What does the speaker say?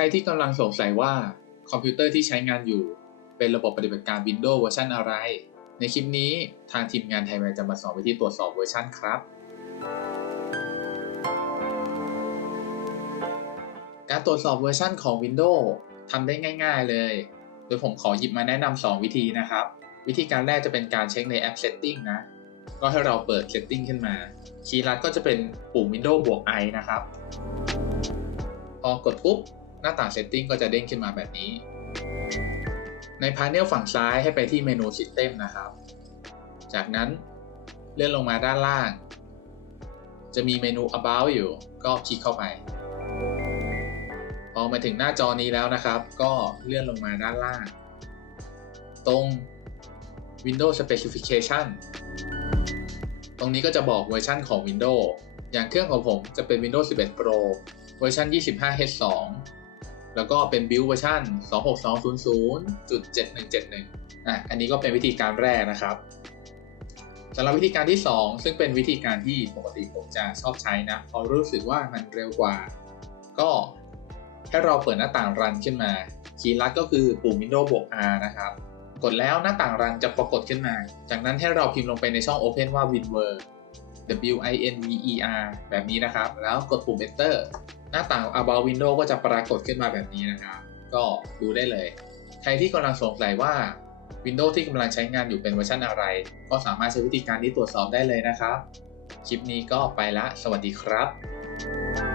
รที่กำลังสงสัยว่าคอมพิวเตอร์ที่ใช้งานอยู่ เป็นระบบปฏิบัติการ Windows เวอร์ชันอะไร ในคลิปนี้ทางทีมงานไทยแมนจะมาสอนวิธีตรวจสอบเวอร์ชันครับ การตรวจสอบเวอร์ชันของ Windows ทำได้ง่าย ๆเลย โดยผมขอหยิบมาแนะนำ2วิธีนะครับ วิธีการแรกจะเป็นการเช็คในแอป Setting นะ ก็ให้เราเปิด Setting ขึ้นมา คีย์ลัดก็จะเป็นปุ่ม Windows บวก i นะครับพอกดปุ๊บ หน้าต่าง Setting ก็จะเด้งขึ้นมาแบบนี้ ในพาเนลฝั่งซ้ายให้ไปที่เมนู System นะครับ จากนั้นเลื่อนลงมาด้านล่าง จะมีเมนู About อยู่ก็คลิกเข้าไป พอมาถึงหน้าจอนี้แล้วนะครับ ก็เลื่อนลงมาด้านล่าง ตรง Windows Specification ตรงนี้ก็จะบอกเวอร์ชันของ Windows อย่างเครื่องของผมจะเป็น Windows 11 Pro เวอร์ชัน 25H2 แล้วก็เป็น Build เวอร์ชัน26200.7171อะอันนี้ก็เป็นวิธีการแรกนะครับสำหรับวิธีการที่ 2 ซึ่งเป็นวิธีการที่ปกติผมจะชอบใช้นะเพราะรู้สึกว่ามันเร็วกว่า ก็ให้เราเปิดหน้าต่างรันขึ้นมา คีย์ลัดก็คือปุ่ม Windows บวก R นะครับ กดแล้วหน้าต่างรันจะปรากฏขึ้นมา จากนั้นให้เราพิมพ์ลงไปในช่อง Open ว่า WinVer W I N V E R แบบนี้นะครับ แล้วกดปุ่ม Enter หน้าต่าง About Windows ก็จะปรากฏขึ้นมาแบบนี้นะครับ ก็ดูได้เลย ใครที่กำลังสงสัยว่า Windows ที่กำลังใช้งานอยู่เป็นเวอร์ชันอะไร ก็สามารถใช้วิธีการนี้ตรวจสอบได้เลยนะครับ คลิปนี้ก็ไปละ สวัสดีครับ